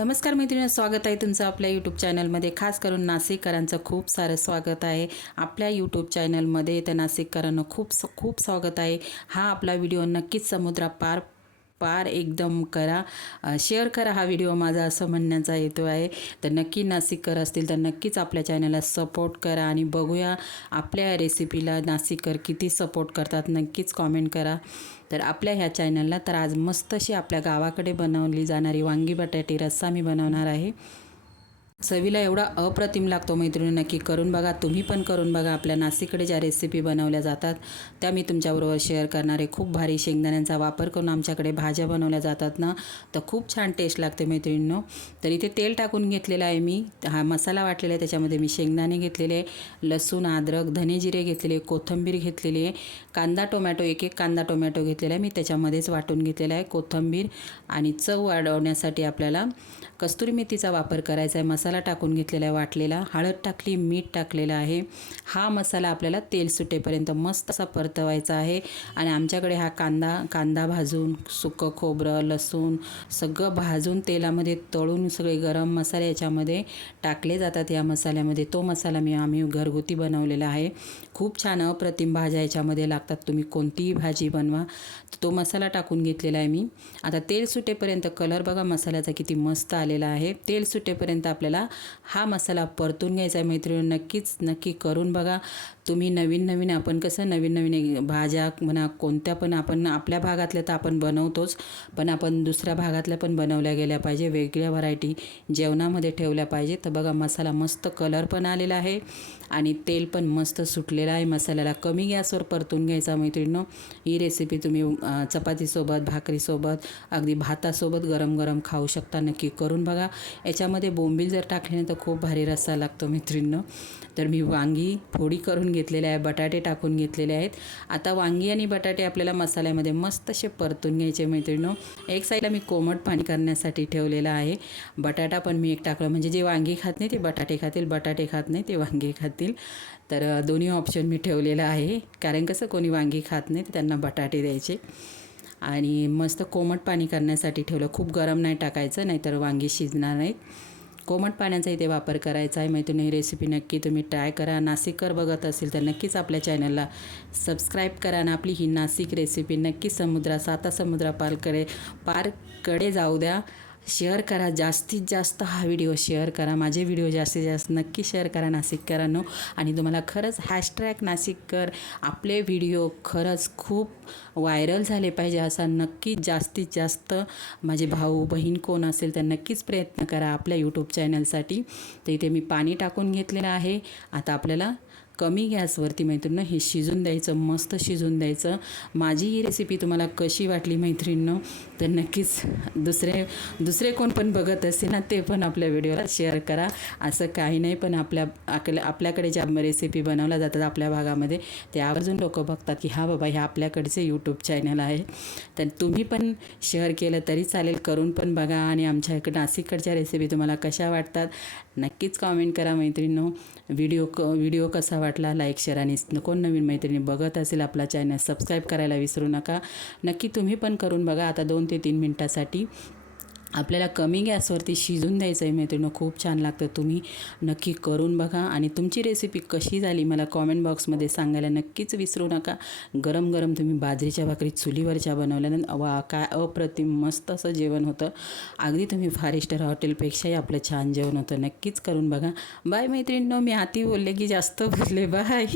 नमस्कार मैत्रिणी, स्वागत आहे तुमचं आपल्या यूट्यूब चॅनलमध्ये. खास करून नाशिककरांचं खूप सारं स्वागत आहे आपल्या यूट्यूब चॅनलमध्ये. तर नाशिककरांना खूप स्वागत आहे. हा आपला व्हिडिओ नक्कीच समुद्रापार एकदम करा, शेअर करा हा व्हिडिओ माझा, असं म्हणण्याचा येतो आहे. तर नक्की नाशिककर असतील तर नक्कीच आपल्या चॅनलला सपोर्ट करा आणि बघूया आपल्या रेसिपीला नाशिककर किती सपोर्ट करतात. नक्कीच कॉमेंट करा. तर आपल्या ह्या चॅनलला तर आज मस्त अशी आपल्या गावाकडे बनवली जाणारी वांगी बटाटे रस्सा मी बनवणार आहे. चवीला एवढा अप्रतिम लागतो मैत्रिणी, नक्की करून बघा. तुम्ही पण करून बघा. आपल्या नाशिककडे ज्या रेसिपी बनवल्या जातात त्या मी तुमच्याबरोबर शेअर करणार आहे. खूप भारी शेंगदाण्यांचा वापर करून आमच्याकडे भाज्या बनवल्या जातात ना, तर खूप छान टेस्ट लागते मैत्रिणींनो. तर इथे तेल टाकून घेतलेलं आहे मी. हा मसाला वाटलेला आहे, त्याच्यामध्ये मी शेंगदाणे घेतलेले, लसूण, अद्रक, धने जिरे घेतलेले, कोथिंबीर घेतलेली आहे, कांदा टोमॅटो, एक कांदा टोमॅटो घेतलेला आहे मी त्याच्यामध्येच वाटून घेतलेला आहे, कोथिंबीर. आणि चव वाढवण्यासाठी आपल्याला कस्तुरी मेथीचा वापर करायचा आहे. मसाला टाकून घेतलेला आहे वाटलेला, हळद टाकली, मीठ टाकलेलं आहे. हा मसाला आपल्याला तेल सुटेपर्यंत मस्त असा परतवायचा आहे. आणि आमच्याकडे हा कांदा भाजून, सुकं खोबरं, लसूण सगळं भाजून तेलामध्ये तळून सगळे गरम मसाले याच्यामध्ये टाकले जातात. या मसाल्यामध्ये तो मसाला आम्ही घरगुती बनवलेला आहे. खूप छान अप्रतिम भाज्या याच्यामध्ये लागतात. तुम्ही कोणतीही भाजी बनवा. तो मसाला टाकून घेतलेला आहे मी. आता तेल सुटेपर्यंत, कलर बघा मसाल्याचा किती मस्त आलेला आहे. तेल सुटेपर्यंत आपल्याला हा मसाला परतून घ्यायचा आहे मैत्रिणी. नक्की करून बघा. तुम्ही नवीन आपण कसं नवीन भाज्या म्हणा, कोणत्या पण आपण आपल्या भागातल्या तर आपण बनवतोच, पण आपण दुसऱ्या भागातल्या पण बनवल्या गेल्या पाहिजे. वेगळ्या व्हरायटी जेवणामध्ये ठेवल्या पाहिजे. तर बघा मसाला मस्त कलर पण आलेला आहे आणि तेल पण मस्त सुटलेलं आहे. मसाल्याला कमी गॅसवर परतून घ्यायचा मैत्रिणींनो. ही रेसिपी तुम्ही चपातीसोबत, भाकरीसोबत, अगदी भातासोबत गरम गरम खाऊ शकता. नक्की करून बघा. याच्यामध्ये बोंबील जर टाकले ना तर खूप भारी रस्सा लागतो मैत्रिणींनो. तर मी वांगी फोडी करून घेतलेले आहे, बटाटे टाकून घेतलेले आहेत. आता वांगी आणि बटाटे आपल्याला मसाल्यामध्ये मस्त असे परतून घ्यायचे मैत्रिणींनो. एक साईडला मी कोमट पाणी करण्यासाठी ठेवलेलं आहे. बटाटा पण मी एक टाकलं, म्हणजे जे वांगी खात नाही ते बटाटे खातील, बटाटे खात नाही ते वांगी खातील. तर दोन्ही ऑप्शन मी ठेवलेलं आहे, कारण कसं कोणी वांगी खात नाही तर त्यांना बटाटे द्यायचे. आणि मस्त कोमट पाणी करण्यासाठी ठेवलं. खूप गरम नाही टाकायचं, नाहीतर वांगी शिजणार नाहीत. कोमट पाण्याचा इथे वापर करायचा आहे मैत्रिणी. ही रेसिपी नक्की तुम्ही ट्राय करा. नाशिककर बघत असेल तर नक्कीच आपल्या चॅनलला सबस्क्राईब करा. आणि आपली ही नाशिक रेसिपी नक्की साता समुद्रापारकडे जाऊ द्या. शेअर करा, जास्तीत जास्त हा व्हिडिओ शेअर करा. माझे व्हिडिओ जास्तीत जास्त नक्की शेअर करा नाशिककरांनो. आणि तुम्हाला खरंच हॅशटॅग नाशिककर आपले व्हिडिओ खरंच खूप व्हायरल झाले पाहिजे असा नक्की जास्तीत जास्त माझे भाऊ बहीण कोण असेल तर नक्कीच प्रयत्न करा आपल्या यूट्यूब चॅनलसाठी. तर इथे मी पाणी टाकून घेतलेलं आहे. आता आपल्याला कमी गॅसवरती मैत्रिणींनो हे शिजून द्यायचं, मस्त शिजून द्यायचं. माझी ही रेसिपी तुम्हाला कशी वाटली मैत्रिणींनो, तर नक्कीच दुसरे कोण पण बघत असते ना ते पण आपल्या व्हिडिओला शेअर करा. असं काही नाही, पण आपल्याकडे ज्या रेसिपी बनवल्या जातात आपल्या भागामध्ये ते आवर्जून लोक बघतात की हा बाबा ह्या आपल्याकडचे यूट्यूब चॅनल आहे. तर तुम्ही पण शेअर केलं तरी चालेल, करून पण बघा. आणि आमच्या नाशिककडच्या रेसिपी तुम्हाला कशा वाटतात नक्कीच कॉमेंट करा मैत्रिणींनो. व्हिडिओ कसा वाटला लाईक, शेअर, आणि कोण नवीन मैत्रिणी बघत असेल आपला चॅनल सबस्क्राईब करायला विसरू नका. नक्की तुम्ही पण करून बघा. आता 2 ते 3 मिनटासाठी आपल्याला कमी गॅसवरती शिजून द्यायचं आहे मैत्रिणींनो. खूप छान लागतं. तुम्ही नक्की करून बघा. आणि तुमची रेसिपी कशी झाली मला कॉमेंट बॉक्समध्ये सांगायला नक्कीच विसरू नका. गरम गरम तुम्ही बाजरीच्या भाकरी चुलीवरच्या बनवल्यानंतर वा काय अप्रतिम मस्त असं जेवण होतं. अगदी तुम्ही 5 स्टार हॉटेलपेक्षाही आपलं छान जेवण होतं. नक्कीच करून बघा. बाय मैत्रिणींनो. मी आती बोलले की जास्त बोलले. बाय.